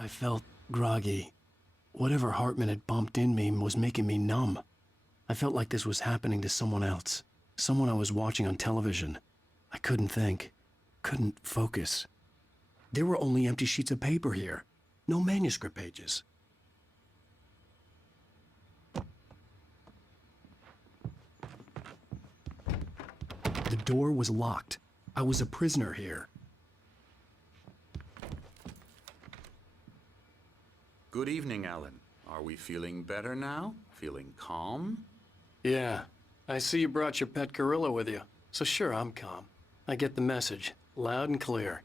I felt groggy. Whatever Hartman had bumped in me was making me numb. I felt like this was happening to someone else. Someone I was watching on television. I couldn't think. Couldn't focus. There were only empty sheets of paper here. No manuscript pages. The door was locked. I was a prisoner here. Good evening, Alan. Are we feeling better now? Feeling calm? Yeah. I see you brought your pet gorilla with you. So sure, I'm calm. I get the message. Loud and clear.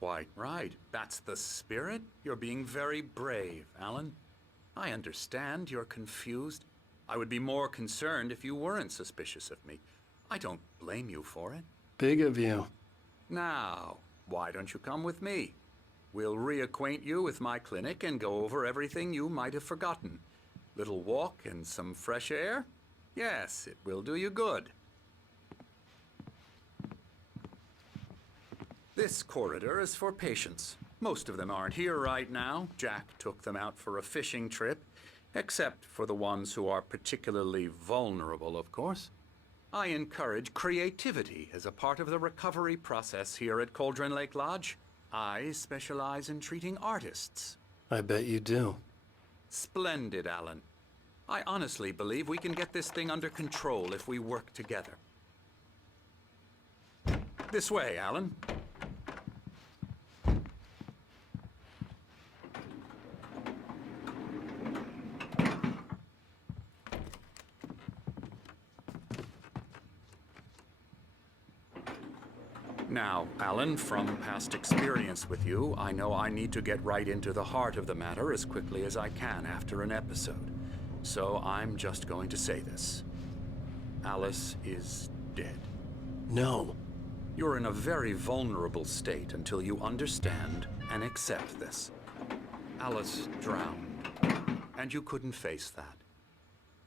Why, right. That's the spirit. You're being very brave, Alan. I understand you're confused. I would be more concerned if you weren't suspicious of me. I don't blame you for it. Big of you. Now, why don't you come with me? We'll reacquaint you with my clinic and go over everything you might have forgotten. Little walk and some fresh air? Yes, it will do you good. This corridor is for patients. Most of them aren't here right now. Jack took them out for a fishing trip, except for the ones who are particularly vulnerable, of course. I encourage creativity as a part of the recovery process here at Cauldron Lake Lodge. I specialize in treating artists. I bet you do. Splendid, Alan. I honestly believe we can get this thing under control if we work together. This way, Alan. Now, Alan, from past experience with you, I know I need to get right into the heart of the matter as quickly as I can after an episode. So I'm just going to say this. Alice is dead. No. You're in a very vulnerable state until you understand and accept this. Alice drowned, and you couldn't face that.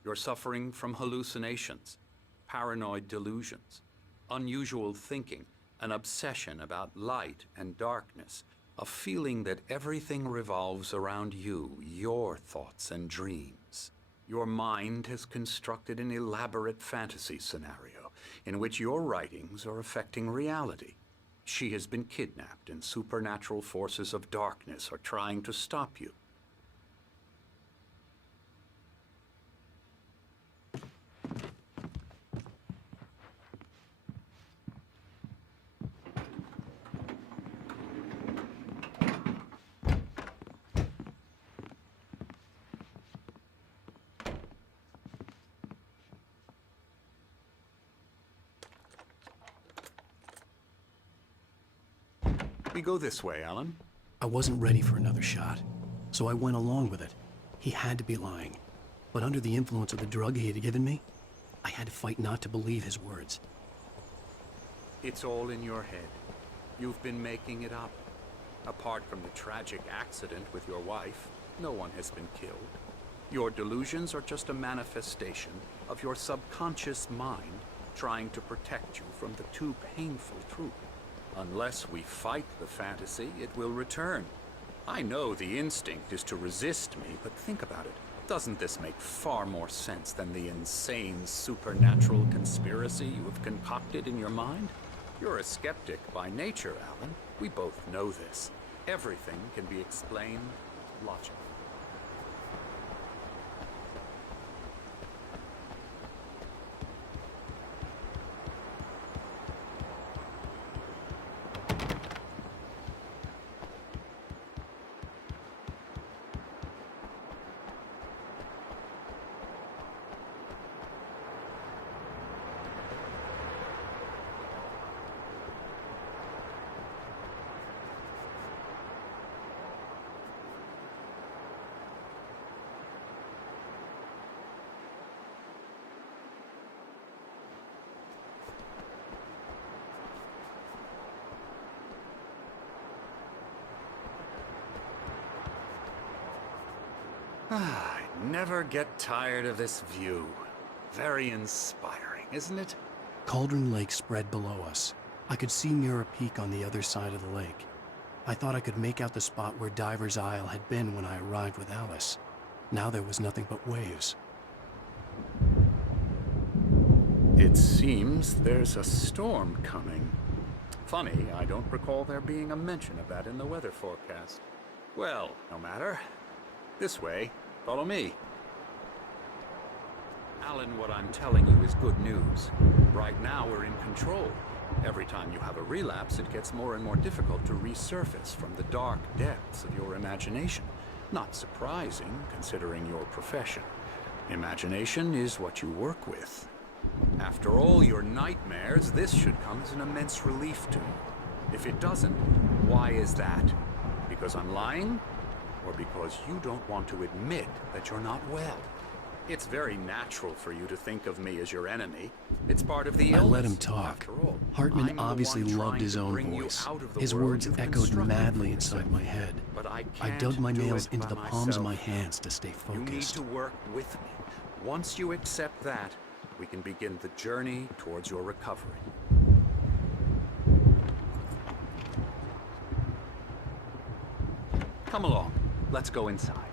You're suffering from hallucinations, paranoid delusions, unusual thinking, an obsession about light and darkness, a feeling that everything revolves around you, your thoughts and dreams. Your mind has constructed an elaborate fantasy scenario in which your writings are affecting reality. She has been kidnapped and supernatural forces of darkness are trying to stop you. We go this way, Alan. I wasn't ready for another shot, so I went along with it. He had to be lying. But under the influence of the drug he had given me, I had to fight not to believe his words. It's all in your head. You've been making it up. Apart from the tragic accident with your wife, no one has been killed. Your delusions are just a manifestation of your subconscious mind trying to protect you from the too painful truth. Unless we fight the fantasy, it will return. I know the instinct is to resist me, but think about it. Doesn't this make far more sense than the insane supernatural conspiracy you have concocted in your mind? You're a skeptic by nature, Alan. We both know this. Everything can be explained logically. I never get tired of this view. Very inspiring, isn't it? Cauldron Lake spread below us. I could see Mirror Peak on the other side of the lake. I thought I could make out the spot where Diver's Isle had been when I arrived with Alice. Now there was nothing but waves. It seems there's a storm coming. Funny, I don't recall there being a mention of that in the weather forecast. Well, no matter. This way. Follow me. Alan, what I'm telling you is good news. Right now we're in control. Every time you have a relapse, it gets more and more difficult to resurface from the dark depths of your imagination. Not surprising, considering your profession. Imagination is what you work with. After all your nightmares, this should come as an immense relief to you. If it doesn't, why is that? Because I'm lying? Or because you don't want to admit that you're not well? It's very natural for you to think of me as your enemy. It's part of the illness. I let him talk. After all, Hartman I'm the obviously one loved trying his to own bring you voice. out of the His world words you've echoed constructed madly for inside yourself. my head. But I I can't dug my do nails it into by the palms of my myself. hands to stay You need focused. to work with me. Once you accept that, we can begin the journey towards your recovery. Come along. Let's go inside.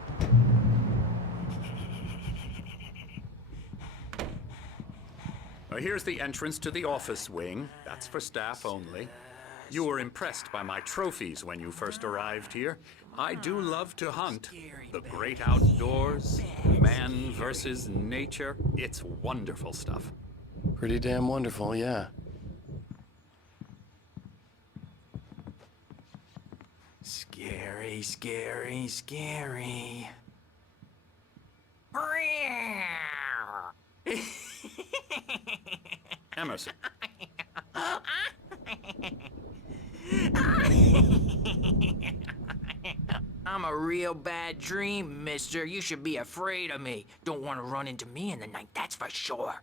Now, here's the entrance to the office wing. That's for staff only. You were impressed by my trophies when you first arrived here. I do love to hunt. The great outdoors, man versus nature. It's wonderful stuff. Pretty damn wonderful, yeah. Scary, scary, scary. Emerson. I'm a real bad dream, mister. You should be afraid of me. Don't want to run into me in the night, that's for sure.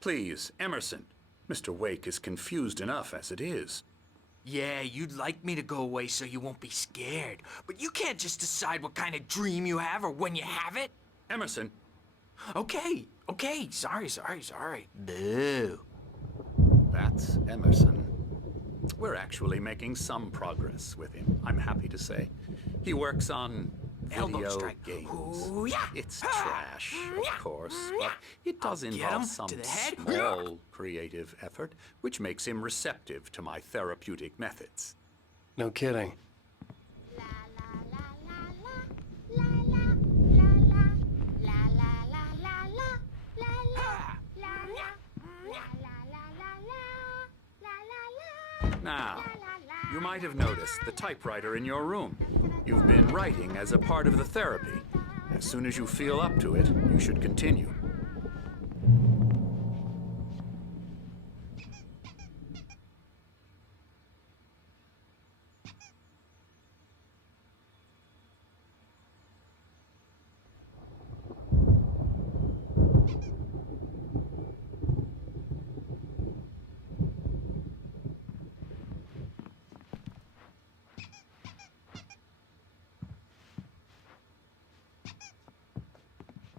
Please, Emerson. Mr. Wake is confused enough as it is. Yeah, you'd like me to go away so you won't be scared. But you can't just decide what kind of dream you have or when you have it. Emerson. Okay, sorry. Boo. That's Emerson. We're actually making some progress with him, I'm happy to say. He works on Elbow video strike. games. Ooh, yeah. It's trash, of course, but it does Get involve him some to the head. small creative effort, which makes him receptive to my therapeutic methods. No kidding. Now, you might have noticed the typewriter in your room. You've been writing as a part of the therapy. As soon as you feel up to it, you should continue.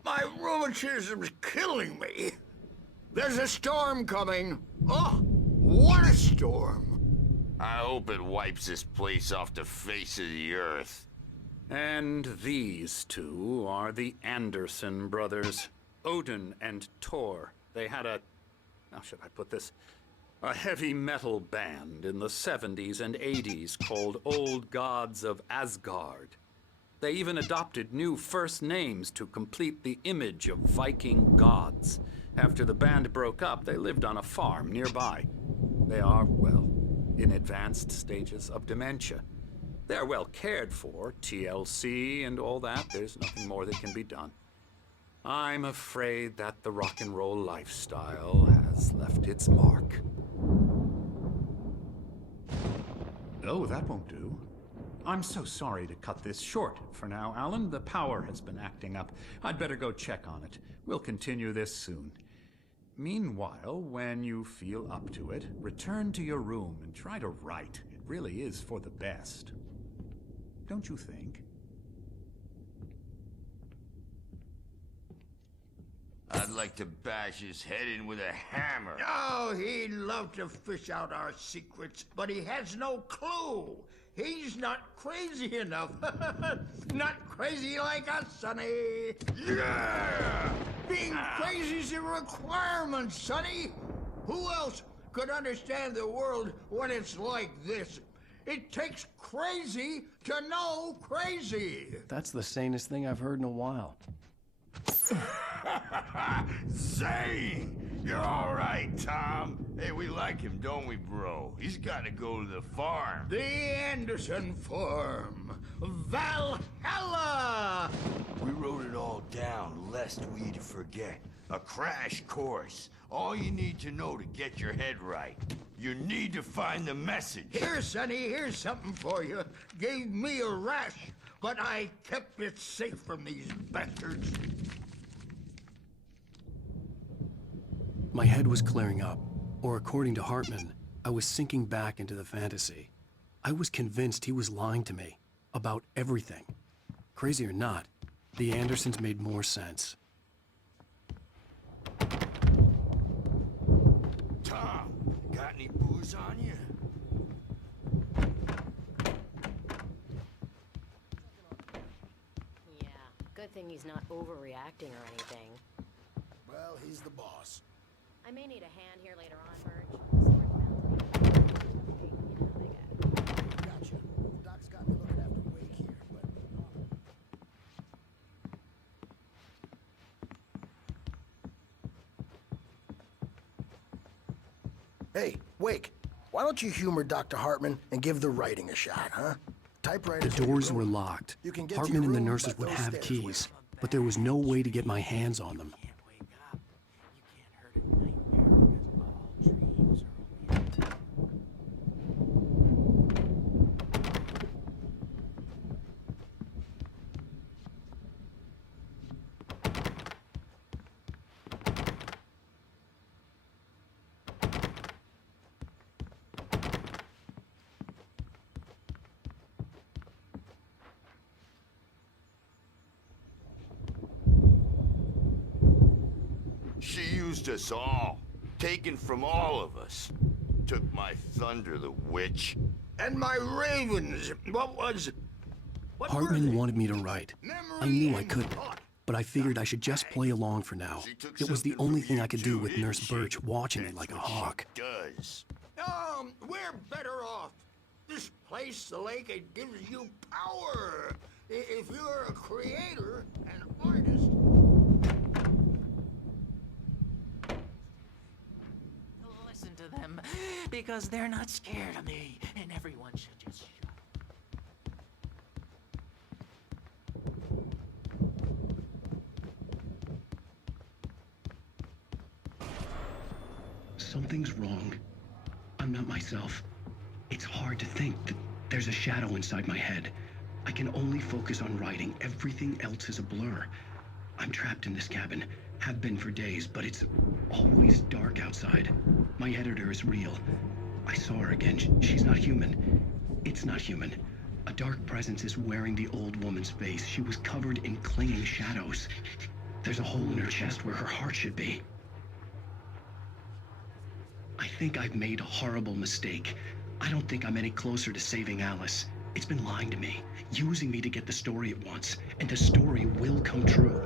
My rheumatism's killing me. There's a storm coming. Oh, what a storm. I hope it wipes this place off the face of the earth. And these two are the Anderson brothers, Odin and Thor. They had how should I put this? A heavy metal band in the 70s and 80s called Old Gods of Asgard. They even adopted new first names to complete the image of Viking gods. After the band broke up, they lived on a farm nearby. They are, well, in advanced stages of dementia. They're well cared for, TLC and all that. There's nothing more that can be done. I'm afraid that the rock and roll lifestyle has left its mark. Oh, that won't do. I'm so sorry to cut this short for now, Alan. The power has been acting up. I'd better go check on it. We'll continue this soon. Meanwhile, when you feel up to it, return to your room and try to write. It really is for the best. Don't you think? I'd like to bash his head in with a hammer. Oh, he'd love to fish out our secrets, but he has no clue. He's not crazy enough. Not crazy like us, Sonny. Yeah! Being crazy's a requirement, Sonny. Who else could understand the world when it's like this? It takes crazy to know crazy. That's the sanest thing I've heard in a while. Zane! You're all right, Tom. Hey, we like him, don't we, bro? He's got to go to the farm. The Anderson Farm. Valhalla! We wrote it all down lest we'd forget. A crash course. All you need to know to get your head right. You need to find the message. Here, Sonny, here's something for you. Gave me a rash, but I kept it safe from these bastards. My head was clearing up, or according to Hartman, I was sinking back into the fantasy. I was convinced he was lying to me about everything. Crazy or not, the Andersons made more sense. Tom, got any booze on you? Yeah, good thing he's not overreacting or anything. Well, he's the boss. I may need a hand here later on, Birch. Sword's bound to be... You know how they get. Gotcha. Doc's got me looking after Wake here, but... Hey, Wake, why don't you humor Dr. Hartman and give the writing a shot, huh? Typewriters... The doors were locked. You can get to Hartman your and the room nurses by would those have stairs, keys, but there was no way to get my hands on them. Can't wake up. You can't hurt a nightmare because all dreams are only... She used us all. Taken from all of us. Took my thunder, the witch. And my ravens. What were Hartman they? wanted me to write. I knew I couldn't, but I figured I should just play along for now. She took It was the something only from thing you I could do too, with didn't Nurse she? Birch watching me That's like a what she hawk. does. We're better off. This place, the lake, it gives you power. If you're a creator, an artist... Listen to them, because they're not scared of me, and everyone should just shut up. Something's wrong. I'm not myself. It's hard to think that there's a shadow inside my head. I can only focus on writing. Everything else is a blur. I'm trapped in this cabin. Have been for days, but it's always dark outside. My editor is real. I saw her again. She's not human. It's not human. A dark presence is wearing the old woman's face. She was covered in clinging shadows. There's a hole in her chest where her heart should be. I think I've made a horrible mistake. I don't think I'm any closer to saving Alice. It's been lying to me, using me to get the story it wants, and the story will come true.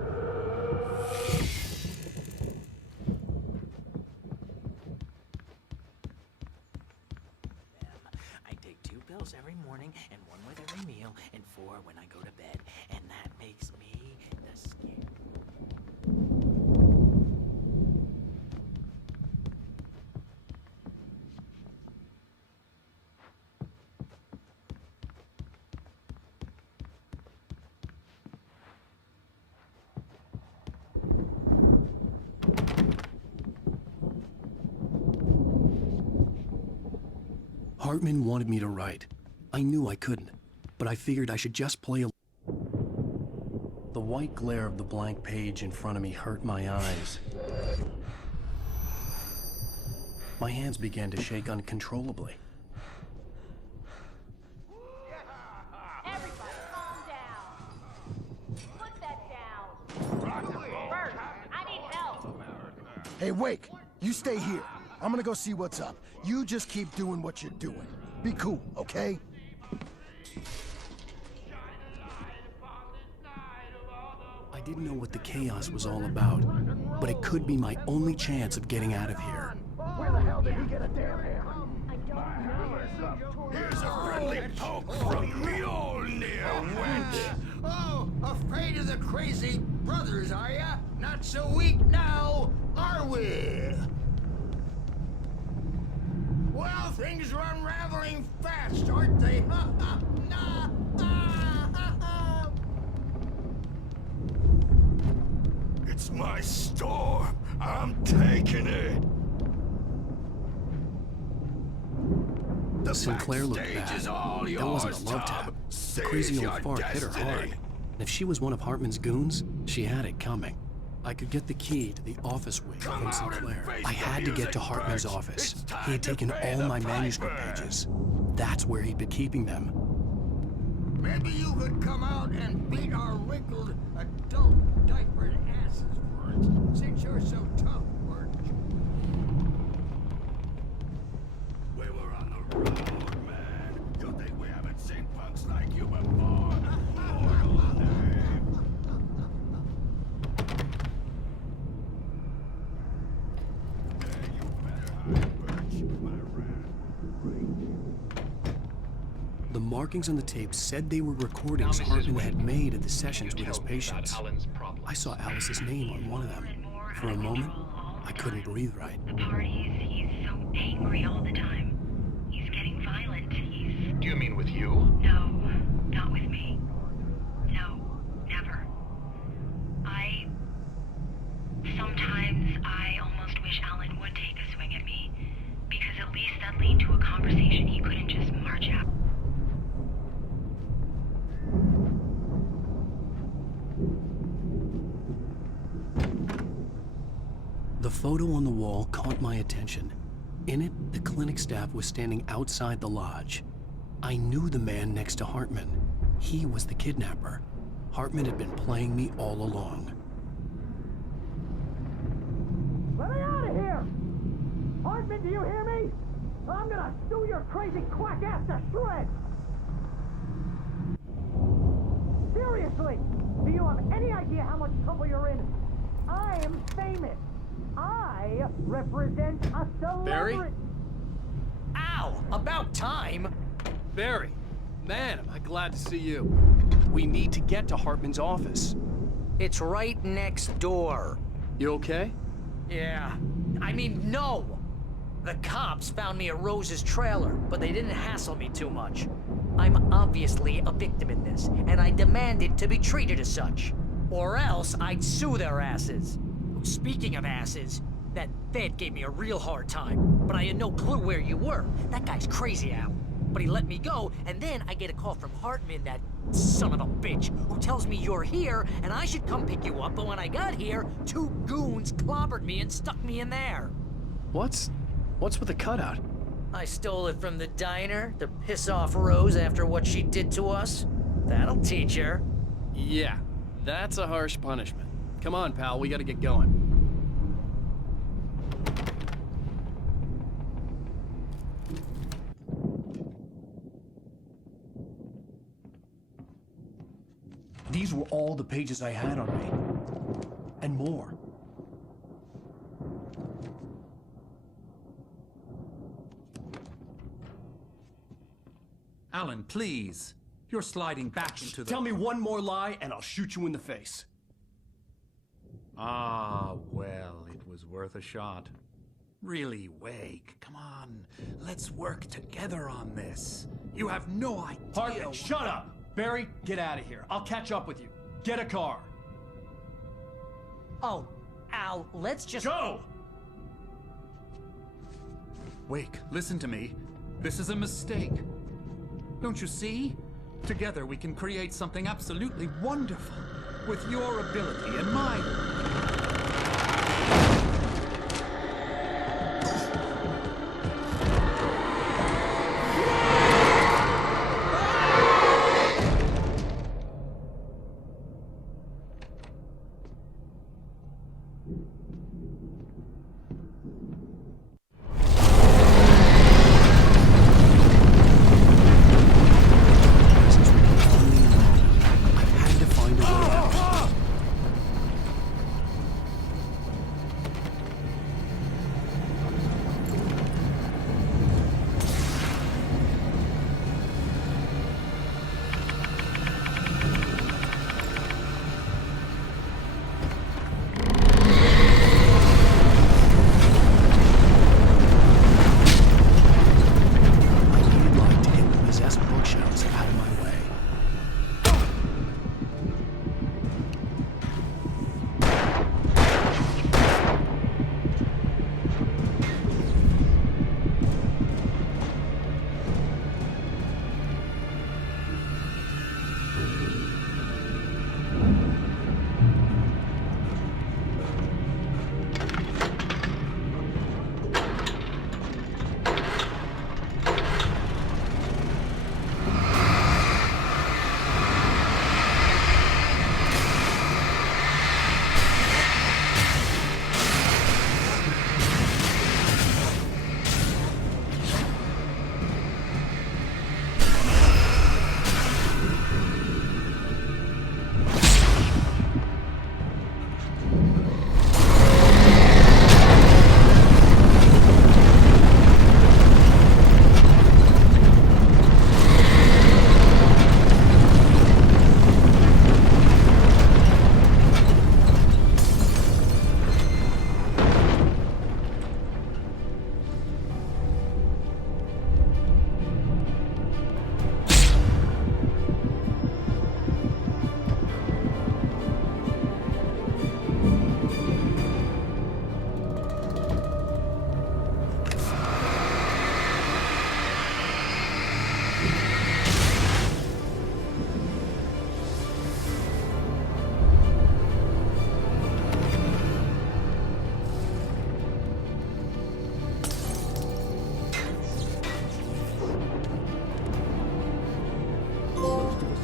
I take 2 pills every morning, and 1 with every meal, and 4 when I go to bed. And that makes me the scare. Hartman wanted me to write. I knew I couldn't, but I figured I should just play a... The white glare of the blank page in front of me hurt my eyes. My hands began to shake uncontrollably. Everybody, calm down. Put that down. Bert, I need help. Hey, Wake, you stay here. I'm gonna go see what's up. You just keep doing what you're doing. Be cool, okay? I didn't know what the chaos was all about, but it could be my only chance of getting out of here. Where the hell did he get a damn hammer? Here's a friendly poke from Mjolnir, wench! Oh, afraid of the crazy brothers, are ya? Not so weak now, are we? Well, things are unraveling fast, aren't they? It's my storm. I'm taking it. The Sinclair looked backstage bad. is all That yours, wasn't a love Tom. tap. The Seize crazy your old fart hit her destiny. hard. And if she was one of Hartman's goons, she had it coming. I could get the key to the office wing Come from out and Sinclair. face I the had to get to music, Hartman's Bert. office. It's time He had to taken pay all the my manuscript piper. pages. That's where he'd been keeping them. Maybe you could come out and beat our wrinkled, adult, diapered asses for us, since you're so tough, Bert. We were on the road, man. You think we haven't seen punks like you before? Mortal name. Hey, you better hide, Birch. My rat. The markings on the tape said they were recordings Hartman had made at the sessions with his patients. I saw Alice's name on one of them. For a moment, I couldn't breathe right. The parties, he's so angry all the time. He's getting violent. Do you mean with you? No, not with me. No, never. Sometimes I almost wish Alan would take a swing at me, because at least that'd lead to a conversation he couldn't just march out. The photo on the wall caught my attention. In it, the clinic staff was standing outside the lodge. I knew the man next to Hartman. He was the kidnapper. Hartman had been playing me all along. Let me out of here! Hartman, do you hear me? I'm gonna sue your crazy quack ass to shreds! Seriously, do you have any idea how much trouble you're in? I am famous. I represent a Barry? celebrity. Ow! About time! Barry, man, am I glad to see you. We need to get to Hartman's office. It's right next door. You okay? Yeah. I mean, no! The cops found me at Rose's trailer, but they didn't hassle me too much. I'm obviously a victim in this, and I demanded to be treated as such. Or else I'd sue their asses. Speaking of asses, that Fed gave me a real hard time, but I had no clue where you were. That guy's crazy, Al. But he let me go, and then I get a call from Hartman, that son of a bitch, who tells me you're here, and I should come pick you up, but when I got here, 2 goons clobbered me and stuck me in there. What's with the cutout? I stole it from the diner to piss off Rose after what she did to us. That'll teach her. Yeah, that's a harsh punishment. Come on, pal, we gotta get going. These were all the pages I had on me. And more. Alan, please. You're sliding back into the... Tell me one more lie and I'll shoot you in the face. Ah, well, it was worth a shot. Really, Wake, come on. Let's work together on this. You have no idea... Hartman, shut up! Barry, get out of here. I'll catch up with you. Get a car. Oh, Al, let's just... Go! Wake, listen to me. This is a mistake. Don't you see? Together we can create something absolutely wonderful. With your ability and mine.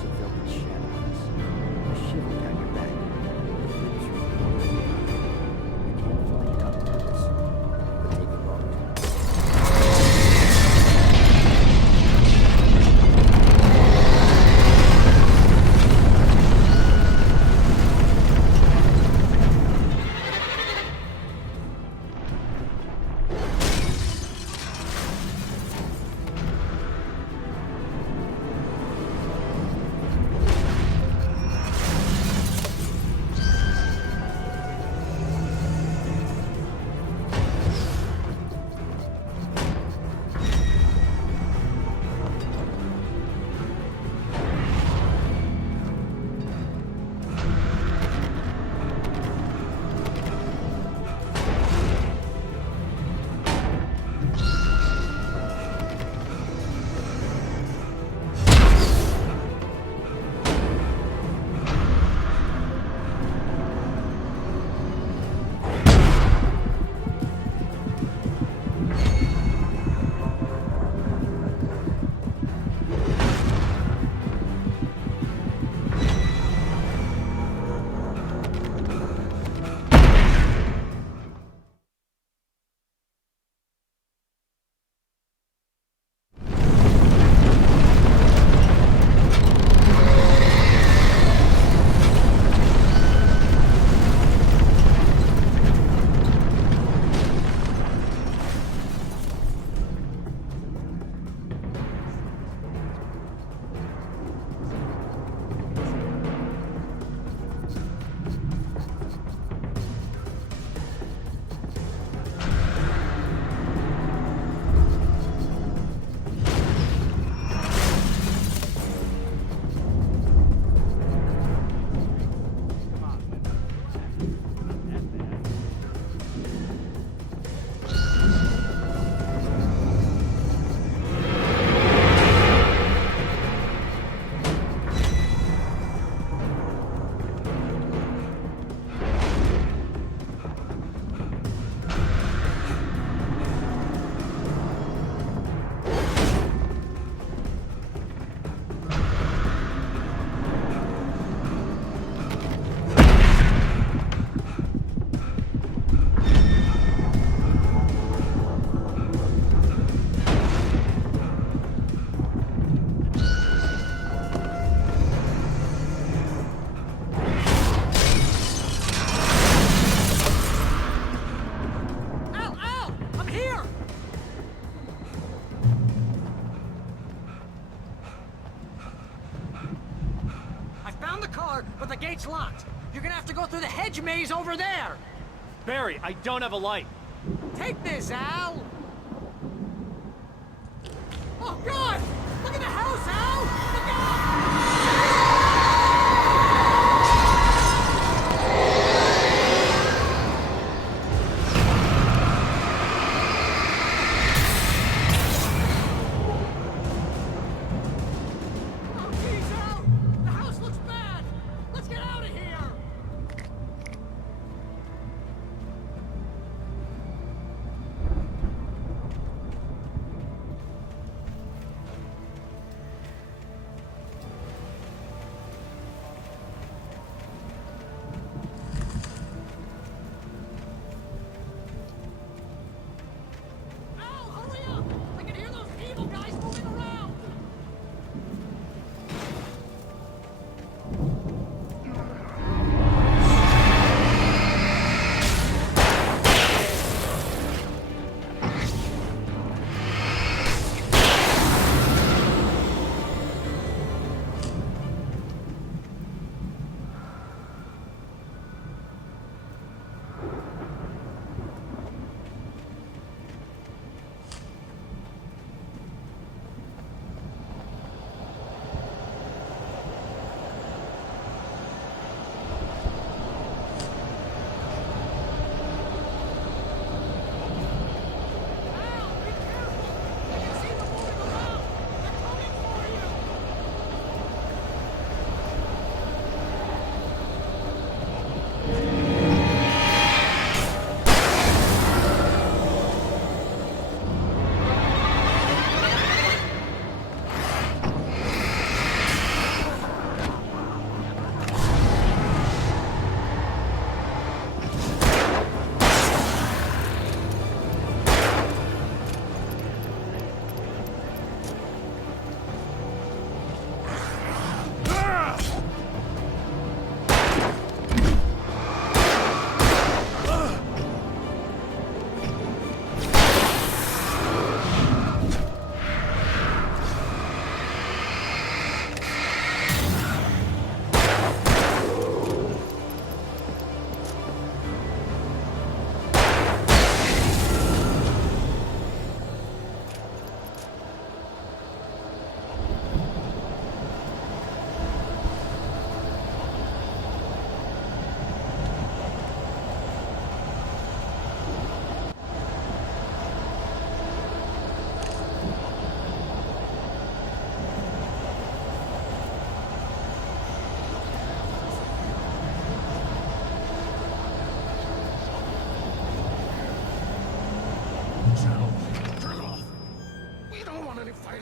she felt its shadows. A shiver down your back. Lips were warm. You can't fully talk about this, but take a long time. but the gate's locked. You're gonna have to go through the hedge maze over there. Barry, I don't have a light. Take this, Al. Oh, God! Look at the house, Al! Look out! Oh, geez, Al! The house looks bad! Let's get out of here!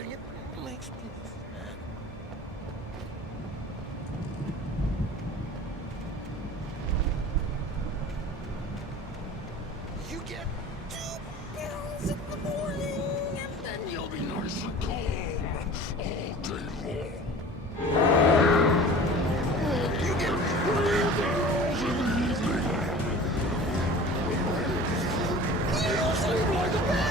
getting it makes me mad. You get 2 pills in the morning, and then you'll be nice and calm all day long. You get 3 pills in the evening. You sleep like a baby.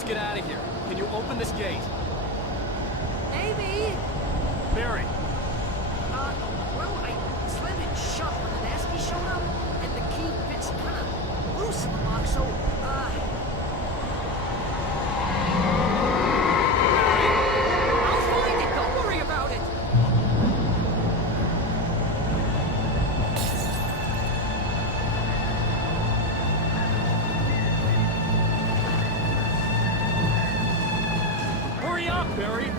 Let's get out of here. Can you open this gate? Maybe. Barry, Well, I slammed it shut when the nasty showed up, and the key fits kind of loose in the lock, so, I'll find it. Don't worry about it. hurry up, Barry.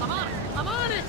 I'm on it. I'm on it.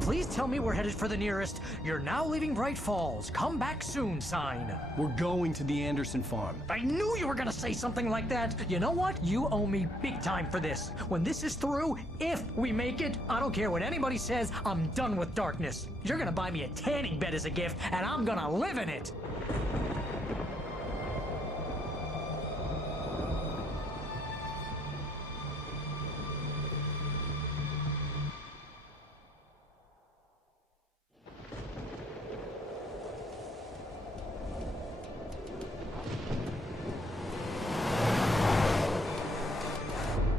Please tell me we're headed for the nearest "You're now leaving Bright Falls. Come back soon" sign. We're going to the Anderson farm. I knew you were gonna say something like that. You know what? You owe me big time for this. When this is through, if we make it, I don't care what anybody says, I'm done with darkness. You're gonna buy me a tanning bed as a gift, and I'm gonna live in it.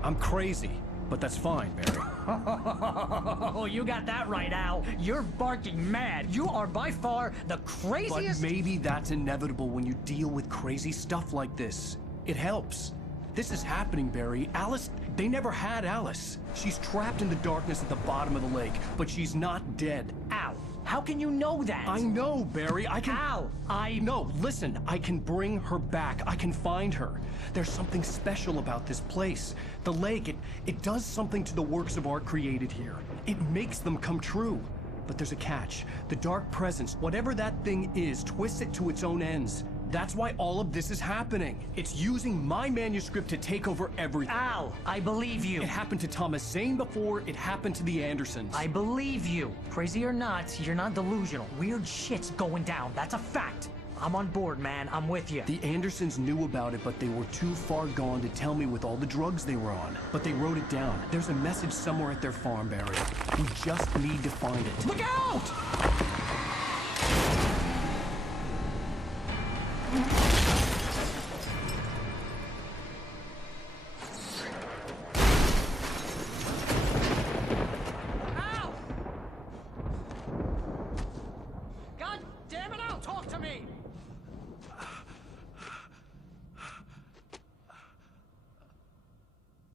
I'm crazy, but that's fine, Barry. Oh, you got that right, Al. You're barking mad. You are by far the But craziest. maybe that's inevitable when you deal with crazy stuff like this. It helps. This is happening, Barry. Alice, they never had Alice. She's trapped in the darkness at the bottom of the lake, but she's not dead. Al, how can you know that? I know, Barry. I can... Al, No, listen. I can bring her back. I can find her. There's something special about this place. The lake, it does something to the works of art created here. It makes them come true. But there's a catch. The dark presence, whatever that thing is, twists it to its own ends. That's why all of this is happening. It's using my manuscript to take over everything. Al, I believe you. It happened to Thomas Zane before, it happened to the Andersons. I believe you. Crazy or not, you're not delusional. Weird shit's going down. That's a fact. I'm on board, man. I'm with you. The Andersons knew about it, but they were too far gone to tell me with all the drugs they were on. But they wrote it down. There's a message somewhere at their farm, Barry. We just need to find it. Look out! Ow! God damn it, Al, talk to me!